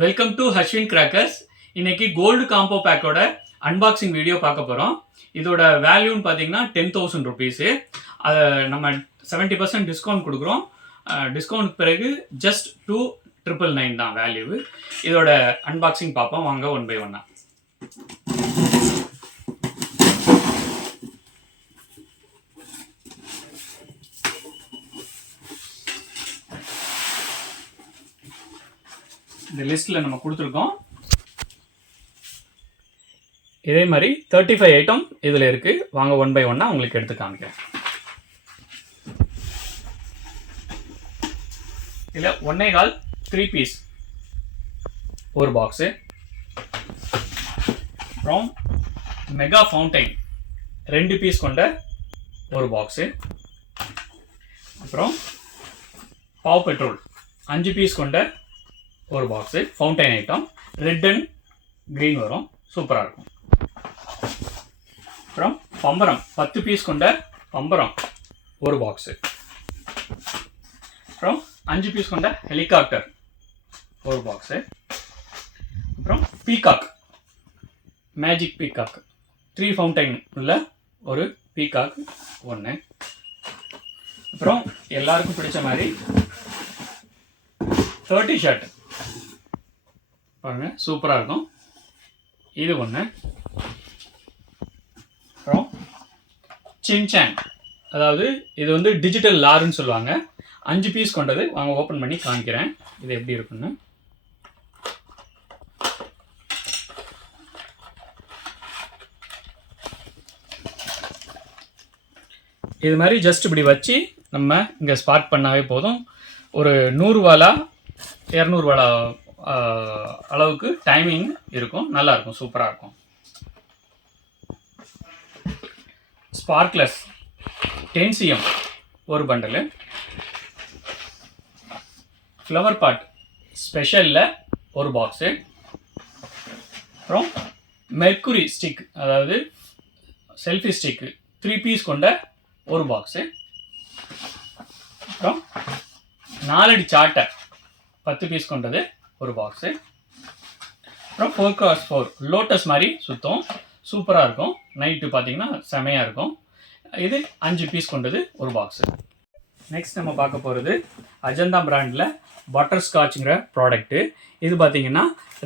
Welcome to Ashwin crackers. இன்னைக்கு gold combo பேக்கோட unboxing video பார்க்க போகிறோம். இதோட வேல்யூன்னு பார்த்தீங்கன்னா 10,000 ருபீஸு. அதை நம்ம 70% டிஸ்கவுண்ட் கொடுக்குறோம். டிஸ்கவுண்ட் பிறகு ஜஸ்ட் 2,999 தான் வேல்யூ. இதோட அன்பாக்சிங் பார்ப்போம் வாங்க ஒன் பை ஒன்னா. இந்த லிஸ்ட்டில் நம்ம கொடுத்துருக்கோம். இதே மாதிரி 35 ஐட்டம் இதில் இருக்குது. வாங்க ஒன் பை ஒன்னாக உங்களுக்கு எடுத்து காமிக்கிறேன். இதில் 1.25 3 பீஸ் ஒரு பாக்ஸு, அப்புறம் மெகா ஃபவுண்டைன் 2 பீஸ் கொண்ட ஒரு பாக்ஸு, அப்புறம் பாவ் பெட்ரோல் 5 பீஸ் கொண்ட ஒரு box, fountain item red and green வரும், சூப்பராக இருக்கும். அப்புறம் பம்பரம் 10 பீஸ் கொண்ட பம்பரம் ஒரு பாக்ஸு, அப்புறம் 5 பீஸ் கொண்ட ஹெலிகாப்டர் ஒரு பாக்ஸு, அப்புறம் பீகாக் மேஜிக் பீகாக் 3 ஃபவுண்டைன் உள்ள ஒரு பீகாக் ஒன்று, அப்புறம் எல்லாருக்கும் பிடிச்ச மாதிரி 30 ஷர்ட் பாருங்க, சூப்பராக இருக்கும். இது ஒன்று. அப்புறம் சின்சான், அதாவது இது வந்து டிஜிட்டல் லாருன்னு சொல்லுவாங்க, 5 பீஸ் கொண்டது. வாங்க ஓப்பன் பண்ணி காமிக்கிறேன் இது எப்படி இருக்குன்னு. இது மாதிரி ஜஸ்ட் இப்படி வச்சு நம்ம இங்கே ஸ்பார்க் பண்ணாவே போதும். ஒரு 100 வாலா 200 வாலா அளவுக்கு டைமிங் இருக்கும், நல்லா இருக்கும், சூப்பராக இருக்கும். ஸ்பார்க்லெஸ் 10 cm ஒரு பண்டலு, ஃப்ளவர் பாட் ஸ்பெஷலில் ஒரு பாக்ஸு, அப்புறம் மெர்க்குரி ஸ்டிக், அதாவது செல்ஃபி ஸ்டிக்கு 3 பீஸ் கொண்ட ஒரு பாக்ஸு, அப்புறம் 4 அடி சாட்டை 10 பீஸ் கொண்டது ஒரு பாக்ஸு, அப்புறம் 4x4 லோட்டஸ் மாதிரி சுத்தம், சூப்பராக இருக்கும். நைட்டு பார்த்தீங்கன்னா செமையாக இருக்கும். இது 5 பீஸ் கொண்டது ஒரு பாக்ஸு. நெக்ஸ்ட் நம்ம பார்க்க போகிறது அஜந்தா பிராண்டில் பட்டர் ஸ்காட்சுங்கிற ப்ராடக்ட்டு. இது பார்த்தீங்கன்னா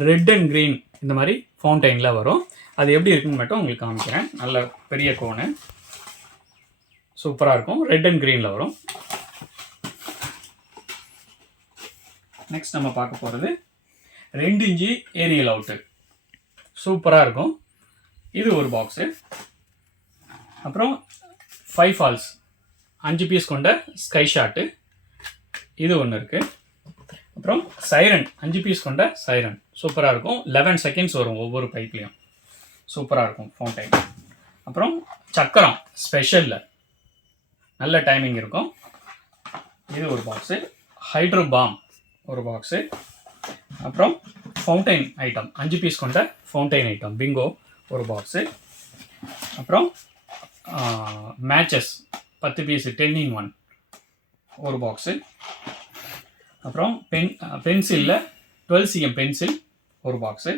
ரெட் அண்ட் க்ரீன் இந்த மாதிரி ஃபவுண்டைனில் வரும். அது எப்படி இருக்குன்னு மட்டும் உங்களுக்கு காமிக்கிறேன். நல்ல பெரிய கோனு, சூப்பராக இருக்கும், ரெட் அண்ட் க்ரீனில் வரும். நெக்ஸ்ட் நம்ம பார்க்க போகிறது 2 இன்ச்சு ஏரியல் அவுட்டு, சூப்பராக இருக்கும். இது ஒரு பாக்ஸு. அப்புறம் 5 ஃபால்ஸ் 5 பீஸ் கொண்ட ஸ்கை ஷாட்டு, இது ஒன்று இருக்குது. அப்புறம் சைரன் 5 பீஸ் கொண்ட சைரன், சூப்பராக இருக்கும். 11 செகண்ட்ஸ் வரும் ஒவ்வொரு பைப்லையும், சூப்பராக இருக்கும் ஃபவுண்டைன். அப்புறம் சக்கரம் ஸ்பெஷலில் நல்ல டைமிங் இருக்கும், இது ஒரு பாக்ஸு. ஹைட்ரோ பாம் ஒரு பாக்ஸு. அப்புறம் ஃபவுண்டைன் ஐட்டம் 5 பீஸ் கொண்ட ஃபவுண்டைன் ஐட்டம் பிங்கோ ஒரு பாக்ஸு. அப்புறம் மேட்சஸ் 10 பீஸு 10 in 1 ஒரு பாக்ஸு. அப்புறம் பென்சிலில் 12 cm பென்சில் ஒரு பாக்ஸு.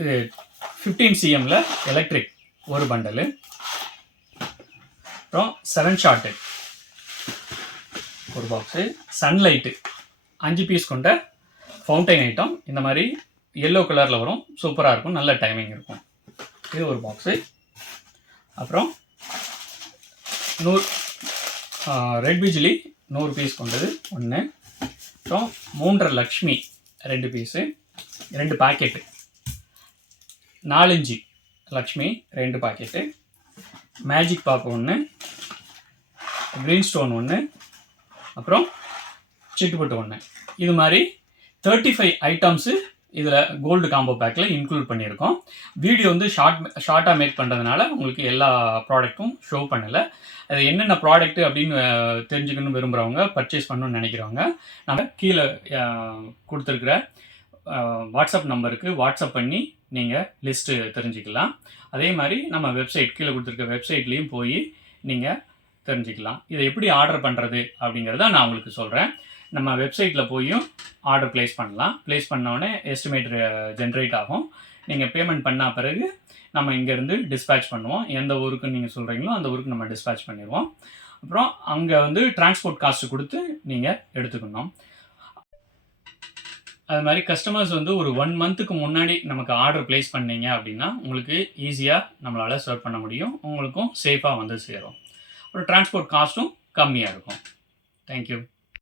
இது 15 cmல எலக்ட்ரிக் ஒரு பண்டலு. அப்புறம் 7 ஷாட்டு ஒரு பாக்ஸு. சன்லைட்டு 5 பீஸ் கொண்ட ஃபவுண்டைன் ஐட்டம் இந்த மாதிரி எல்லோ கலரில் வரும், சூப்பராக இருக்கும், நல்ல டைமிங் இருக்கும், இது ஒரு பாக்ஸு. அப்புறம் 100 ரெட் பிஜிலி 100 பீஸ் கொண்டது ஒன்று. அப்புறம் 3.5 Lakshmi 2 piece 2 packet. 4 inch Lakshmi 2 packet. Magic pop ஒன்று, க்ரீன் ஸ்டோன் ஒன்று, அப்புறம் சிட்டுப்பட்டு ஒன்று. இது மாதிரி 35 ஐட்டம்ஸு இதில் கோல்டு காம்போ பேக்கில் இன்க்ளூட் பண்ணியிருக்கோம். வீடியோ வந்து ஷார்ட்டாக மேக் பண்ணுறதுனால உங்களுக்கு எல்லா ப்ராடக்ட்டும் ஷோ பண்ணலை. அது என்னென்ன ப்ராடக்ட்டு அப்படின்னு தெரிஞ்சுக்கணும்னு விரும்புகிறவங்க, பர்ச்சேஸ் பண்ணணும்னு நினைக்கிறவங்க, நம்ம கீழே கொடுத்துருக்குற வாட்ஸ்அப் நம்பருக்கு வாட்ஸ்அப் பண்ணி நீங்கள் லிஸ்ட்டு தெரிஞ்சுக்கலாம். அதே மாதிரி நம்ம வெப்சைட் கீழே கொடுத்துருக்க வெப்சைட்லேயும் போய் நீங்கள் தெரிஞ்சுக்கலாம். இதை எப்படி ஆர்டர் பண்ணுறது அப்படிங்கிறத நான் உங்களுக்கு சொல்கிறேன். நம்ம வெப்சைட்டில் போயும் ஆர்டர் ப்ளேஸ் பண்ணலாம். ப்ளேஸ் பண்ணோடனே எஸ்டிமேட் ஜென்ரேட் ஆகும். நீங்கள் பேமெண்ட் பண்ண பிறகு நம்ம இங்கேருந்து டிஸ்பேட்ச் பண்ணுவோம். எந்த ஊருக்கு நீங்கள் சொல்கிறீங்களோ அந்த ஊருக்கு நம்ம டிஸ்பேட்ச் பண்ணிடுவோம். அப்புறம் அங்கே வந்து டிரான்ஸ்போர்ட் காஸ்ட்டு கொடுத்து நீங்கள் எடுத்துக்கணும். அது மாதிரி கஸ்டமர்ஸ் வந்து ஒரு 1 மந்த்துக்கு முன்னாடி நமக்கு ஆர்டர் ப்ளேஸ் பண்ணீங்க அப்படின்னா உங்களுக்கு ஈஸியாக நம்மளால் சர்வ் பண்ண முடியும். உங்களுக்கும் சேஃபாக வந்து சேரும். ஒரு டிரான்ஸ்போர்ட் காஸ்ட்டும் கம்மியாக இருக்கும். தேங்க்யூ.